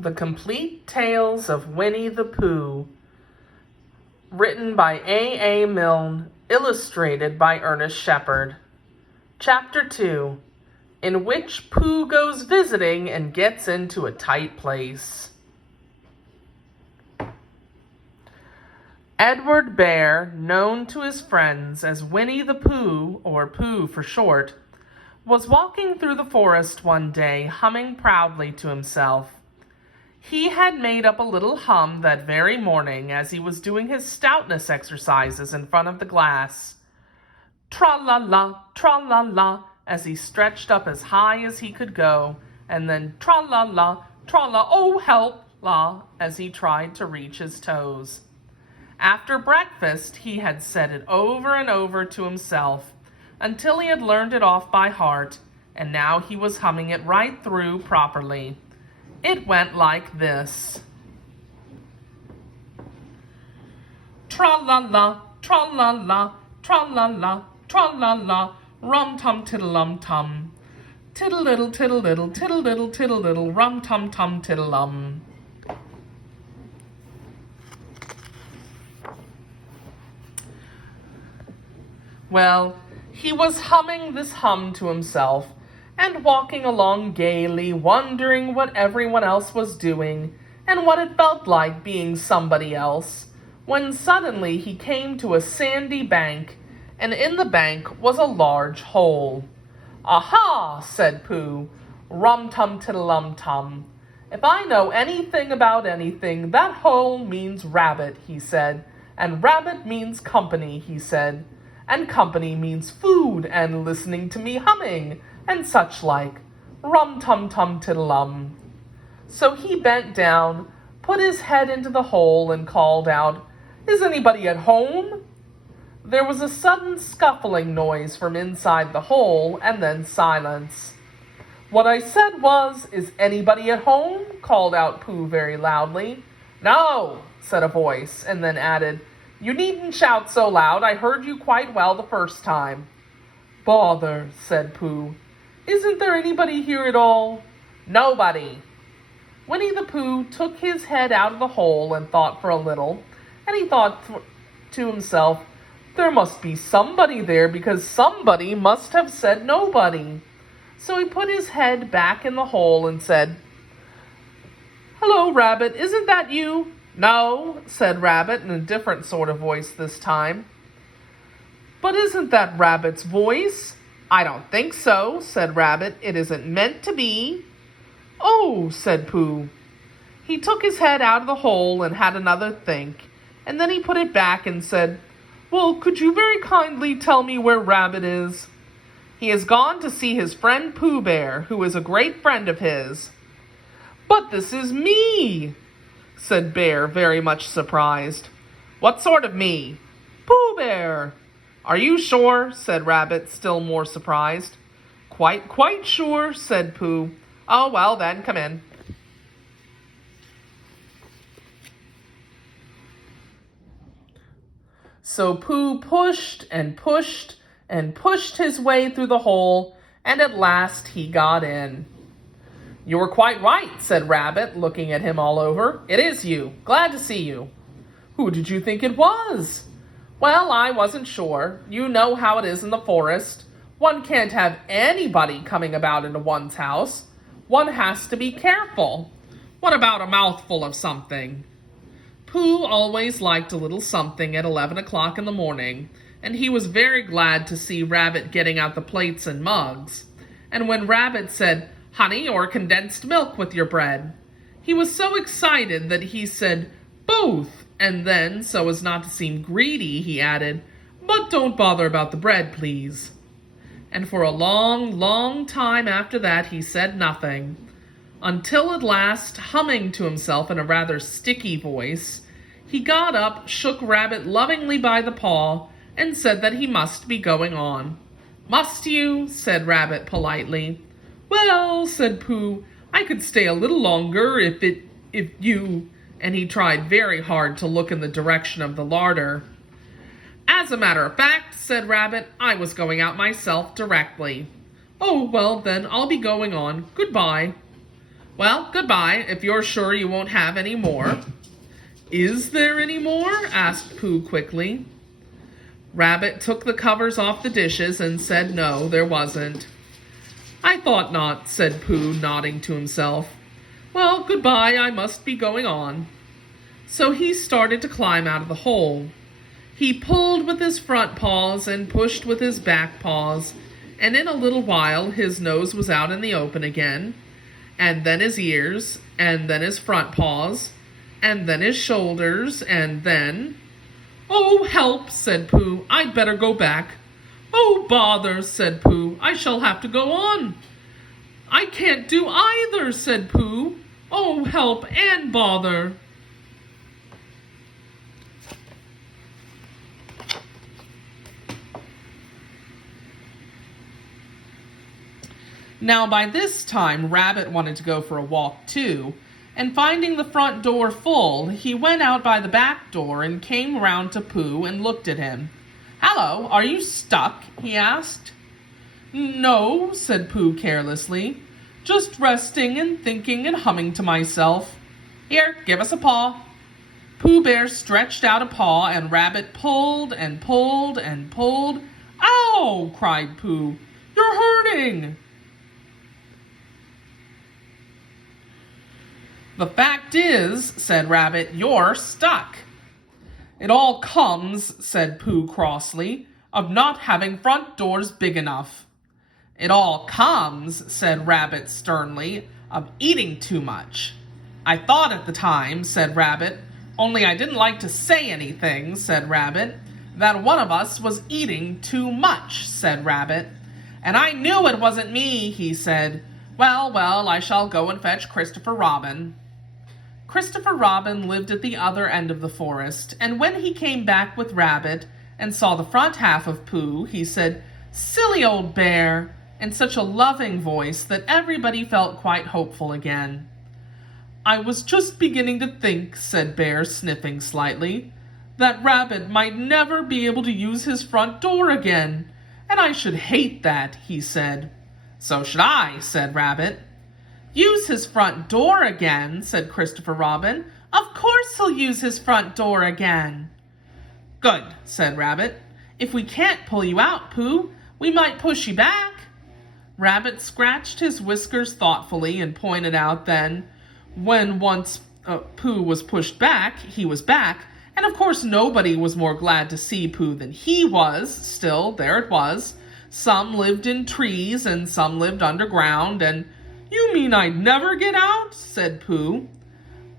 The Complete Tales of Winnie-the-Pooh, written by A. Milne, illustrated by Ernest Shepard. Chapter 2, in which Pooh goes visiting and gets into a tight place. Edward Bear, known to his friends as Winnie-the-Pooh, or Pooh for short, was walking through the forest one day, humming proudly to himself. He had made up a little hum that very morning as he was doing his stoutness exercises in front of the glass. Tra-la-la, tra-la-la, as he stretched up as high as he could go, and then tra-la-la, tra-la, oh help-la, as he tried to reach his toes. After breakfast, he had said it over and over to himself, until he had learned it off by heart, and now he was humming it right through properly. It went like this. Tra-la-la, tra-la-la, tra-la-la, tra-la-la, rum-tum-tiddle-um-tum. Tiddle-diddle, tiddle-diddle, tiddle-diddle, tiddle-diddle, rum-tum-tum, tiddle-um. Well, he was humming this hum to himself, and walking along gaily, wondering what everyone else was doing, and what it felt like being somebody else, when suddenly he came to a sandy bank, and in the bank was a large hole. "Aha!" said Pooh, rum-tum-tiddle-um-tum. "If I know anything about anything, that hole means rabbit," he said, "and rabbit means company," he said, "and company means food and listening to me humming, and such like, rum-tum-tum-tiddle-um." So he bent down, put his head into the hole, and called out, "Is anybody at home?" There was a sudden scuffling noise from inside the hole, and then silence. "What I said was, 'Is anybody at home?'" called out Pooh very loudly. "No," said a voice, and then added, "You needn't shout so loud. I heard you quite well the first time." "Bother," said Pooh. "Isn't there anybody here at all?" "Nobody." Winnie-the-Pooh took his head out of the hole and thought for a little, and he thought to himself, "There must be somebody there, because somebody must have said nobody." So he put his head back in the hole and said, "Hello, Rabbit, isn't that you?" "No," said Rabbit in a different sort of voice this time. "But isn't that Rabbit's voice?" "I don't think so," said Rabbit. "It isn't meant to be." "Oh," said Pooh. He took his head out of the hole and had another think, and then he put it back and said, "Well, could you very kindly tell me where Rabbit is?" "He has gone to see his friend Pooh Bear, who is a great friend of his." "But this is me," said Bear, very much surprised. "What sort of me?" "Pooh Bear." "Are you sure?" said Rabbit, still more surprised. Quite sure," said Pooh. "Oh, well then, come in." So Pooh pushed and pushed and pushed his way through the hole, and at last he got in. "You were quite right," said Rabbit, looking at him all over. "It is you. Glad to see you." "Who did you think it was?" "Well, I wasn't sure. You know how it is in the forest. One can't have anybody coming about into one's house. One has to be careful. What about a mouthful of something?" Pooh always liked a little something at 11 o'clock in the morning, and he was very glad to see Rabbit getting out the plates and mugs. And when Rabbit said, "Honey or condensed milk with your bread?" he was so excited that he said, "Both," and then, so as not to seem greedy, he added, "But don't bother about the bread, please." And for a long, long time after that he said nothing, until at last, humming to himself in a rather sticky voice, he got up, shook Rabbit lovingly by the paw, and said that he must be going on. "Must you?" said Rabbit politely. "Well," said Pooh, "I could stay a little longer if you—" and he tried very hard to look in the direction of the larder. "As a matter of fact," said Rabbit, "I was going out myself directly." "Oh, well, then I'll be going on. Goodbye." Well, goodbye, if you're sure you won't have any more. Is there any more? Asked Pooh quickly. Rabbit took the covers off the dishes and said no, there wasn't. I thought not, said Pooh, nodding to himself. Well, goodbye, I must be going on. So he started to climb out of the hole. He pulled with his front paws and pushed with his back paws, and in a little while his nose was out in the open again, and then his ears, and then his front paws, and then his shoulders, and then... "Oh, help," said Pooh, "I'd better go back." "Oh, bother," said Pooh, "I shall have to go on." "I can't do either," said Pooh. "Oh, help and bother." Now, by this time, Rabbit wanted to go for a walk, too, and finding the front door full, he went out by the back door and came round to Pooh and looked at him. "Hello, are you stuck?" he asked. "No," said Pooh carelessly, "just resting and thinking and humming to myself. Here, give us a paw." Pooh Bear stretched out a paw, and Rabbit pulled and pulled and pulled. "Ow!" cried Pooh. "You're hurting!" "The fact is," said Rabbit, "you're stuck." "It all comes," said Pooh crossly, "of not having front doors big enough." "It all comes," said Rabbit sternly, "of eating too much." "I thought at the time," said Rabbit, "only I didn't like to say anything," said Rabbit. "That one of us was eating too much," said Rabbit. "And I knew it wasn't me," he said. "Well, well, I shall go and fetch Christopher Robin." Christopher Robin lived at the other end of the forest, and when he came back with Rabbit and saw the front half of Pooh, he said, "Silly old bear," in such a loving voice that everybody felt quite hopeful again. "I was just beginning to think," said Bear, sniffing slightly, "that Rabbit might never be able to use his front door again, and I should hate that," he said. "So should I," said Rabbit. "Use his front door again," said Christopher Robin. "Of course he'll use his front door again." "Good," said Rabbit. "If we can't pull you out, Pooh, we might push you back." Rabbit scratched his whiskers thoughtfully and pointed out then, when once Pooh was pushed back, he was back, and of course nobody was more glad to see Pooh than he was. Still, there it was. Some lived in trees and some lived underground, and "You mean I'd never get out?" said Pooh.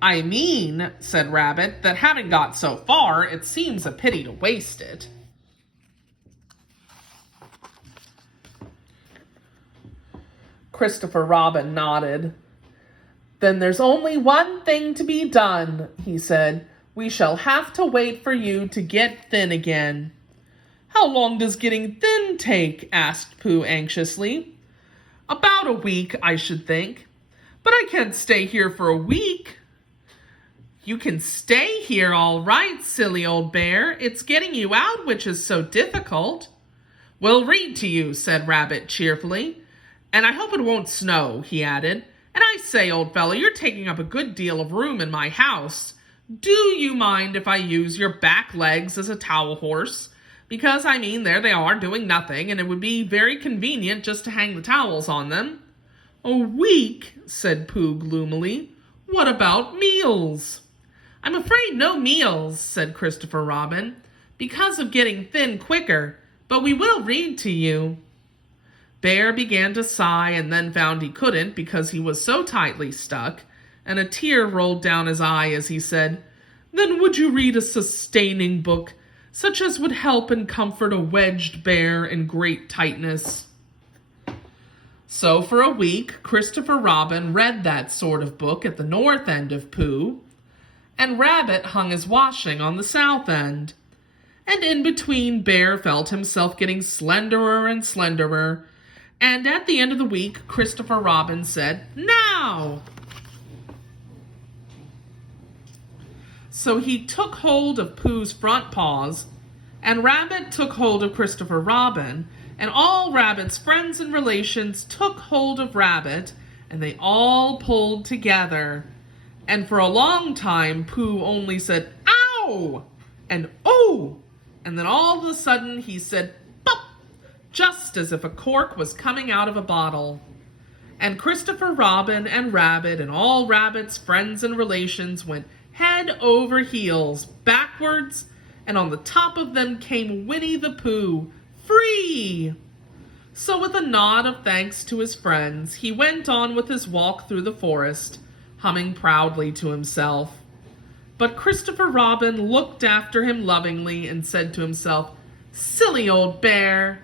"I mean," said Rabbit, "that having got so far, it seems a pity to waste it." Christopher Robin nodded. "Then there's only one thing to be done," he said. "We shall have to wait for you to get thin again." "How long does getting thin take?" asked Pooh anxiously. "About a week, I should think." "But I can't stay here for a week." "You can stay here all right, silly old bear. It's getting you out which is so difficult." "We'll read to you," said Rabbit cheerfully. "And I hope it won't snow," he added. "And I say, old fellow, you're taking up a good deal of room in my house. Do you mind if I use your back legs as a towel horse? Because, I mean, there they are, doing nothing, and it would be very convenient just to hang the towels on them." "A week," said Pooh gloomily. "What about meals?" "I'm afraid no meals," said Christopher Robin, "because of getting thin quicker, but we will read to you." Bear began to sigh and then found he couldn't because he was so tightly stuck, and a tear rolled down his eye as he said, "Then would you read a sustaining book, such as would help and comfort a wedged bear in great tightness?" So for a week, Christopher Robin read that sort of book at the north end of Pooh, and Rabbit hung his washing on the south end. And in between, Bear felt himself getting slenderer and slenderer, and at the end of the week, Christopher Robin said, "Now!" So he took hold of Pooh's front paws, and Rabbit took hold of Christopher Robin, and all Rabbit's friends and relations took hold of Rabbit, and they all pulled together. And for a long time, Pooh only said, "Ow!" and "Oh!" And then all of a sudden he said, "Pop!" just as if a cork was coming out of a bottle. And Christopher Robin and Rabbit and all Rabbit's friends and relations went head over heels, backwards, and on the top of them came Winnie-the-Pooh, free! So with a nod of thanks to his friends, he went on with his walk through the forest, humming proudly to himself. But Christopher Robin looked after him lovingly and said to himself, "Silly old bear!